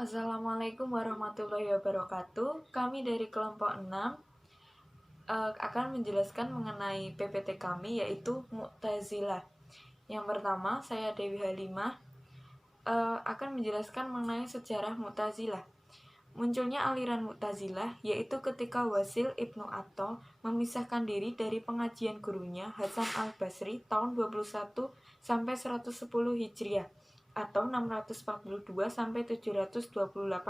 Assalamualaikum warahmatullahi wabarakatuh. Kami dari kelompok 6 akan menjelaskan mengenai PPT kami, yaitu Mu'tazilah. Yang pertama, saya Dewi Halimah akan menjelaskan mengenai sejarah Mu'tazilah. Munculnya aliran Mu'tazilah yaitu ketika Wasil Ibnu Atha memisahkan diri dari pengajian gurunya Hasan al-Basri tahun 21 sampai 110 Hijriah atau 642 sampai 728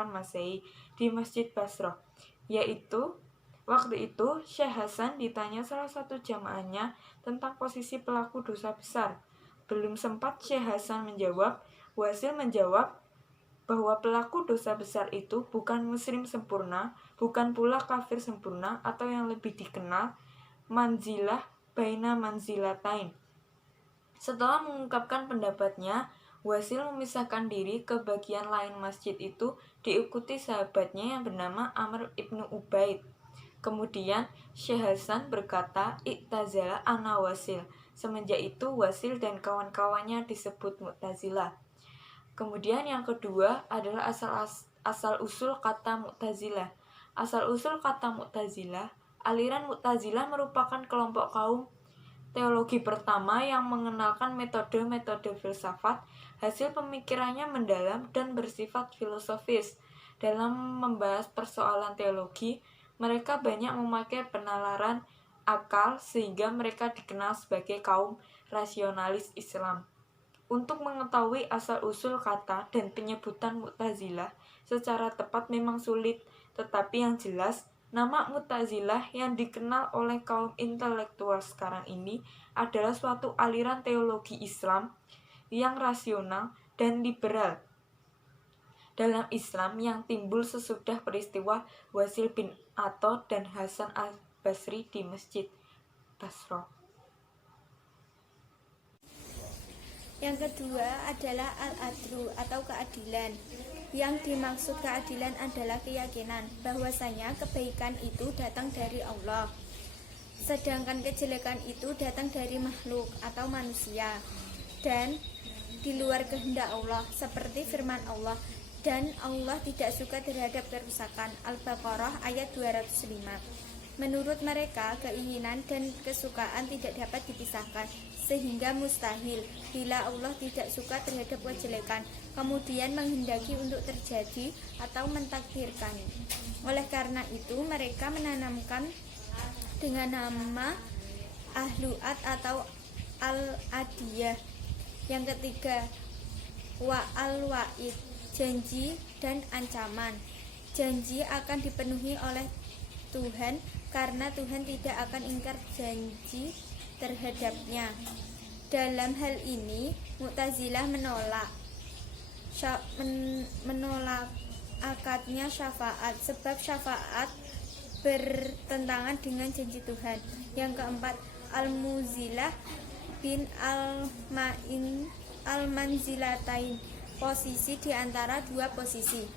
Masehi di Masjid Basrah. Yaitu waktu itu Syekh Hasan ditanya salah satu jamaahnya tentang posisi pelaku dosa besar. Belum sempat Syekh Hasan menjawab, Wasil menjawab bahwa pelaku dosa besar itu bukan muslim sempurna, bukan pula kafir sempurna, atau yang lebih dikenal manzilah baina manzilatain. Setelah mengungkapkan pendapatnya, Wasil memisahkan diri ke bagian lain masjid itu diikuti sahabatnya yang bernama Amr ibnu Ubaid. Kemudian Syekh Hasan berkata, "Iktazala ana Wasil." Semenjak itu Wasil dan kawan-kawannya disebut Mu'tazilah. Kemudian yang kedua adalah asal-usul kata Mu'tazilah. Asal-usul kata Mu'tazilah, aliran Mu'tazilah merupakan kelompok kaum teologi pertama yang mengenalkan metode-metode filsafat. Hasil pemikirannya mendalam dan bersifat filosofis. Dalam membahas persoalan teologi, mereka banyak memakai penalaran akal sehingga mereka dikenal sebagai kaum rasionalis Islam. Untuk mengetahui asal-usul kata dan penyebutan Mu'tazilah secara tepat memang sulit, tetapi yang jelas, nama Mu'tazilah yang dikenal oleh kaum intelektual sekarang ini adalah suatu aliran teologi Islam yang rasional dan liberal dalam Islam yang timbul sesudah peristiwa Wasil bin Atha dan Hasan al-Basri di Masjid Basrah. Yang kedua adalah al-adlu atau keadilan. Yang dimaksud keadilan adalah keyakinan bahwasanya kebaikan itu datang dari Allah, sedangkan kejelekan itu datang dari makhluk atau manusia dan di luar kehendak Allah, seperti firman Allah, dan Allah tidak suka terhadap kerusakan. Al-Baqarah ayat 205. Menurut mereka, keinginan dan kesukaan tidak dapat dipisahkan, sehingga mustahil bila Allah tidak suka terhadap kejelekan, kemudian menghendaki untuk terjadi atau mentakdirkan. Oleh karena itu, mereka menanamkan dengan nama ahluat atau al-adiyah. Yang ketiga, wa'al-wa'id, janji dan ancaman. Janji akan dipenuhi oleh Tuhan karena Tuhan tidak akan ingkar janji terhadapnya. Dalam hal ini Mu'tazilah menolak akadnya syafaat, sebab syafaat bertentangan dengan janji Tuhan. Yang keempat, Al-Muzilah bin Al-Ma'in Al-Manzilatain, posisi di antara dua posisi.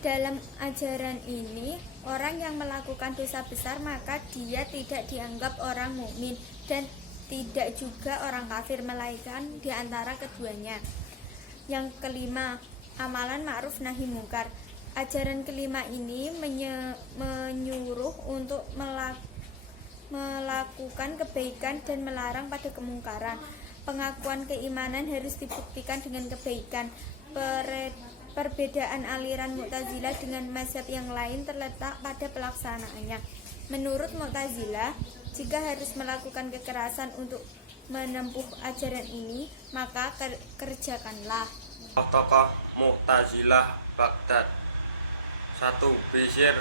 Dalam ajaran ini, orang yang melakukan dosa besar maka dia tidak dianggap orang mukmin dan tidak juga orang kafir, melainkan di antara keduanya. Yang kelima, amalan ma'ruf nahi mungkar. Ajaran kelima ini menyuruh untuk melakukan kebaikan dan melarang pada kemungkaran. Pengakuan keimanan harus dibuktikan dengan kebaikan. Perbedaan aliran Mu'tazilah dengan mazhab yang lain terletak pada pelaksanaannya. Menurut Mu'tazilah, jika harus melakukan kekerasan untuk menempuh ajaran ini, maka kerjakanlah. Tokoh Mu'tazilah Baghdad. 1. Bishr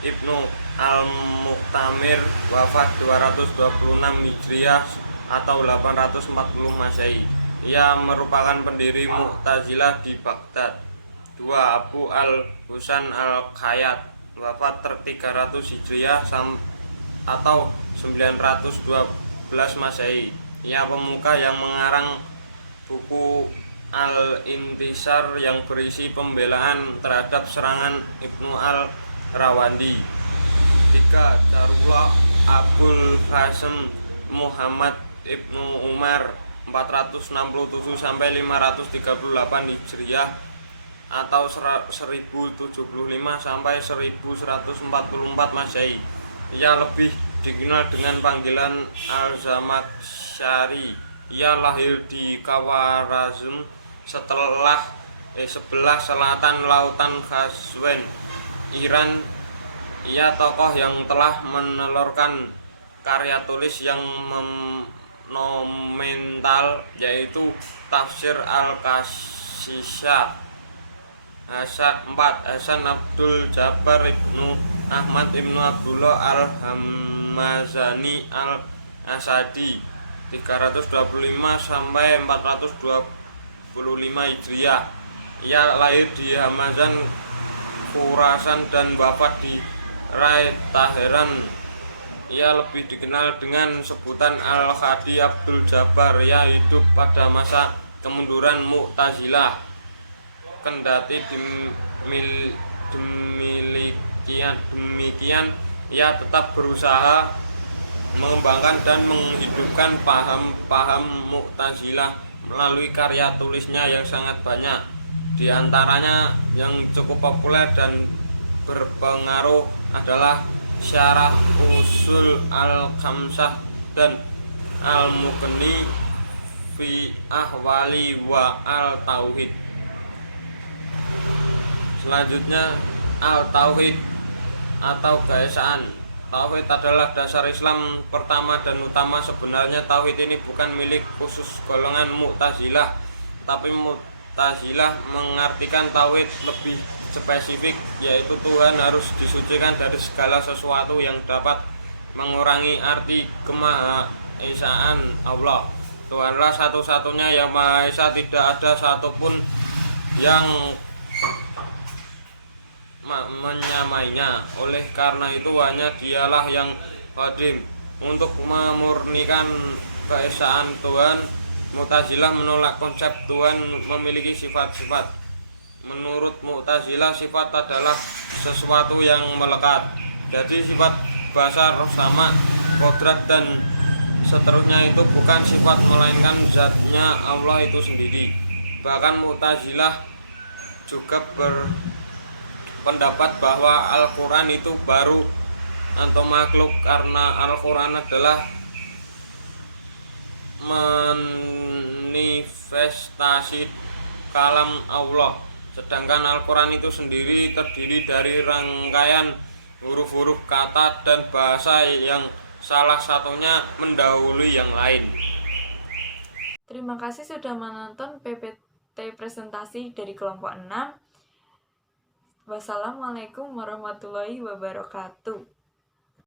Ibnu Al-Mu'tamir, wafat 226 Hijriah atau 840 Masehi. Ia merupakan pendiri Mu'tazilah di Baghdad. 2. Abu al-Husan al-Khayyat, wafat 300 Hijriah atau 912 Masehi. Ia pemuka yang mengarang buku Al-Intisar yang berisi pembelaan terhadap serangan Ibnu al-Rawandi. 3. Jarullah Abul Hasan Muhammad Ibnu Umar, 467 sampai 538 Hijriah atau 1075 sampai 1144 Masehi. Ia lebih dikenal dengan panggilan Al-Zamakhsyari. Ia lahir di Khawarazm sebelah selatan lautan Khazwan, Iran. Ia tokoh yang telah menelurkan karya tulis yang monumental, yaitu Tafsir Al-Kashisah. Hasan Abdul Jabbar Ibnu Ahmad Ibnu Abdullah Al-Hamazani Al-Asadi 325 sampai 425 Hijriah. Ia lahir di Hamazan, Khurasan dan wafat di Rai, Teheran. Ia lebih dikenal dengan sebutan Al-Hadi Abdul Jabbar. Ia hidup pada masa kemunduran Mu'tazilah. Kendati demikian, ia tetap berusaha mengembangkan dan menghidupkan paham-paham Mu'tazilah melalui karya tulisnya yang sangat banyak. Di antaranya yang cukup populer dan berpengaruh adalah Syarah Usul Al-Khamsah dan Al-Mughni fi Ahwali wa Al-Tauhid. Selanjutnya, Al-Tauhid atau keesaan. Tauhid adalah dasar Islam pertama dan utama. Sebenarnya tauhid ini bukan milik khusus golongan Mu'tazilah, tapi Mu'tazilah mengartikan tauhid lebih spesifik, yaitu Tuhan harus disucikan dari segala sesuatu yang dapat mengurangi arti kemahaesaan Allah. Tuhanlah satu-satunya yang Maha Esa, tidak ada satupun yang menyamainya. Oleh karena itu hanya Dialah yang qadim. Untuk memurnikan keesaan Tuhan, Mu'tazilah menolak konsep Tuhan memiliki sifat-sifat. Menurut Mu'tazilah, sifat adalah sesuatu yang melekat. Jadi sifat basar, sama, kodrat dan seterusnya itu bukan sifat, melainkan zatnya Allah itu sendiri. Bahkan Mu'tazilah juga berpendapat bahwa Al-Quran itu baru atau makhluk, karena Al-Quran adalah manifestasi kalam Allah, sedangkan Al-Quran itu sendiri terdiri dari rangkaian huruf-huruf, kata, dan bahasa yang salah satunya mendahului yang lain. Terima kasih sudah menonton PPT presentasi dari kelompok 6. Wassalamualaikum warahmatullahi wabarakatuh.